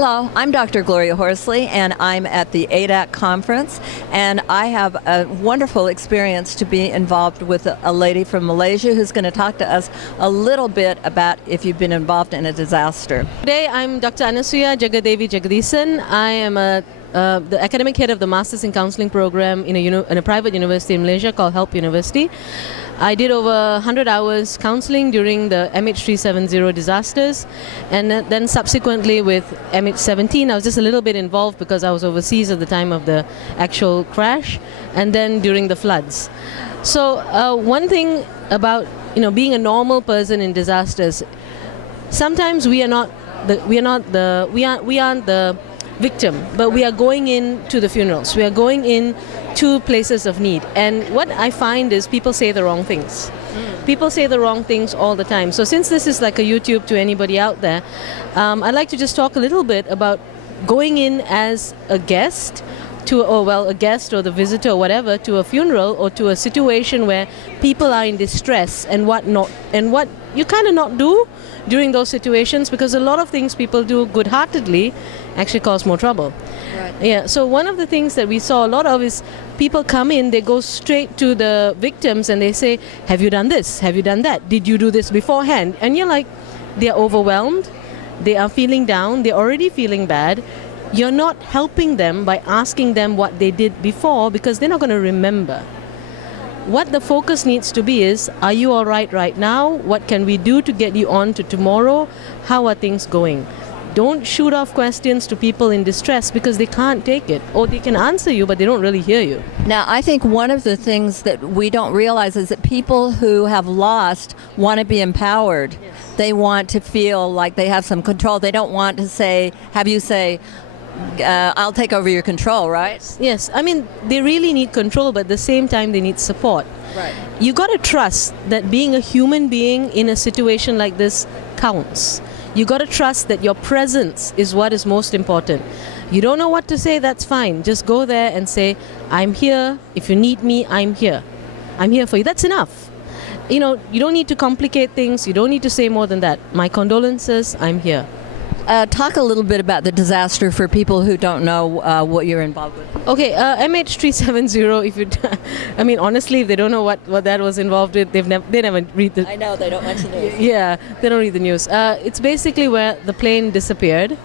Hello, I'm Dr. Gloria Horsley, and I'm at the ADAC conference, and I have a wonderful experience to be involved with a lady from Malaysia who's going to talk to us a little bit about if you've been involved in a disaster. Today I'm Dr. Anasuya Tegathesan. I am the academic head of the Masters in Counseling program in a private university in Malaysia called Help University. I did over 100 hours counseling during the MH370 disasters, and then subsequently with MH17 I was just a little bit involved because I was overseas at the time of the actual crash, and then during the floods. So one thing about being a normal person in disasters, sometimes we aren't the victim, but we are going into the funerals. We are going in to places of need. And what I find is people say the wrong things. People say the wrong things all the time. So since this is like a YouTube to anybody out there, I'd like to just talk a little bit about going in as a guest a guest or the visitor or whatever to a funeral or to a situation where people are in distress, and what you kind of not do during those situations, because a lot of things people do good-heartedly actually cause more trouble. Right. Yeah, so one of the things that we saw a lot of is people come in, they go straight to the victims and they say, have you done this? Have you done that? Did you do this beforehand? And you're like, they're overwhelmed, they are feeling down, they're already feeling bad. You're not helping them by asking them what they did before, because they're not going to remember. What the focus needs to be is, are you all right now? What can we do to get you on to tomorrow? How are things going? Don't shoot off questions to people in distress because they can't take it, or they can answer you but they don't really hear you. Now, I think one of the things that we don't realize is that people who have lost want to be empowered. Yes. They want to feel like they have some control. They don't want to have you say, I'll take over your control, right? Yes, I mean, they really need control, but at the same time they need support. Right. You got to trust that being a human being in a situation like this counts. You got to trust that your presence is what is most important. You don't know what to say, that's fine. Just go there and say, I'm here. If you need me, I'm here. I'm here for you. That's enough. You don't need to complicate things. You don't need to say more than that. My condolences, I'm here. Talk a little bit about the disaster for people who don't know what you're involved with. Okay, MH370, honestly, if they don't know what that was involved with, they never read the... I know, they don't watch the news. Yeah, they don't read the news. It's basically where the plane disappeared.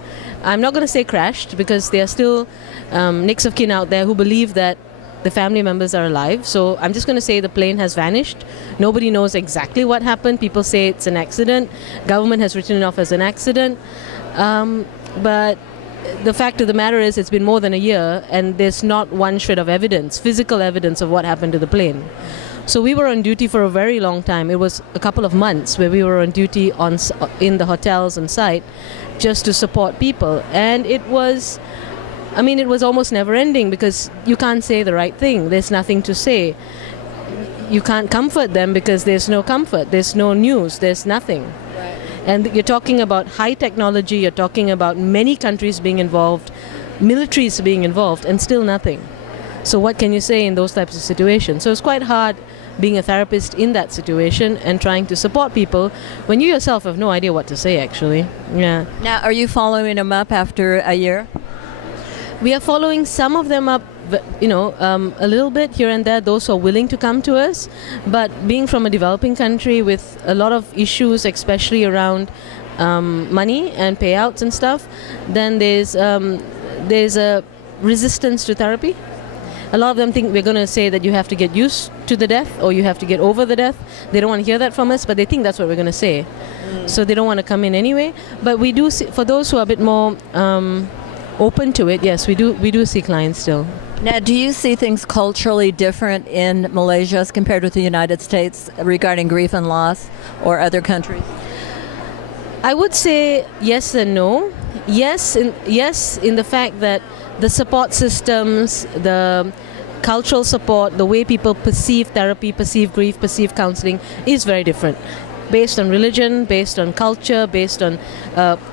I'm not going to say crashed, because there are still next of kin out there who believe that the family members are alive. So I'm just going to say the plane has vanished. Nobody knows exactly what happened. People say it's an accident. Government has written it off as an accident. But the fact of the matter is, it's been more than a year and there's not one shred of evidence, physical evidence of what happened to the plane. So we were on duty for a very long time. It was a couple of months where we were on duty in the hotels on site just to support people. And it was almost never ending, because you can't say the right thing. There's nothing to say. You can't comfort them because there's no comfort. There's no news. There's nothing. Right. And you're talking about high technology. You're talking about many countries being involved, militaries being involved, and still nothing. So what can you say in those types of situations? So it's quite hard being a therapist in that situation and trying to support people when you yourself have no idea what to say, actually. Yeah. Now, are you following them up after a year? We are following some of them up, a little bit here and there, those who are willing to come to us. But being from a developing country with a lot of issues, especially around money and payouts and stuff, then there's a resistance to therapy. A lot of them think we're going to say that you have to get used to the death or you have to get over the death. They don't want to hear that from us, but they think that's what we're going to say. So they don't want to come in anyway. But we do see, for those who are a bit more open to it, yes, we do see clients still. Now, do you see things culturally different in Malaysia as compared with the United States regarding grief and loss, or other countries? I would say yes and no. Yes, in the fact that the support systems, the cultural support, the way people perceive therapy, perceive grief, perceive counseling is very different. Based on religion, based on culture, based on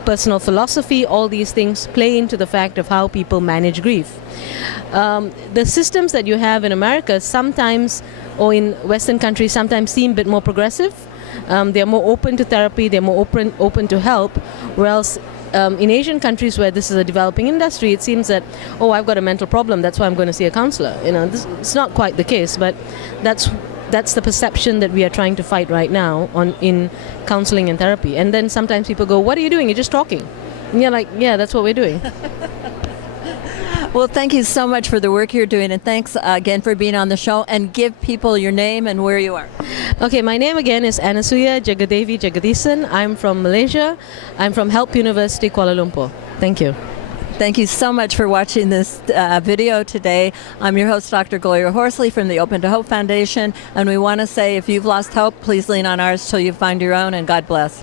personal philosophy, all these things play into the fact of how people manage grief. The systems that you have in America sometimes, or in Western countries, sometimes seem a bit more progressive. They're more open to therapy, they're more open to help, whereas in Asian countries where this is a developing industry, it seems that, oh, I've got a mental problem, that's why I'm going to see a counselor. It's not quite the case, but that's the perception that we are trying to fight right now in counseling and therapy. And then sometimes people go, what are you doing? You're just talking. And you're like, yeah, that's what we're doing. Well, thank you so much for the work you're doing, and thanks again for being on the show. And give people your name and where you are. Okay, my name again is Anasuya Tegathesan. I'm from Malaysia. I'm from Help University, Kuala Lumpur. Thank you. Thank you so much for watching this video today. I'm your host, Dr. Gloria Horsley from the Open to Hope Foundation, and we want to say if you've lost hope, please lean on ours till you find your own, and God bless.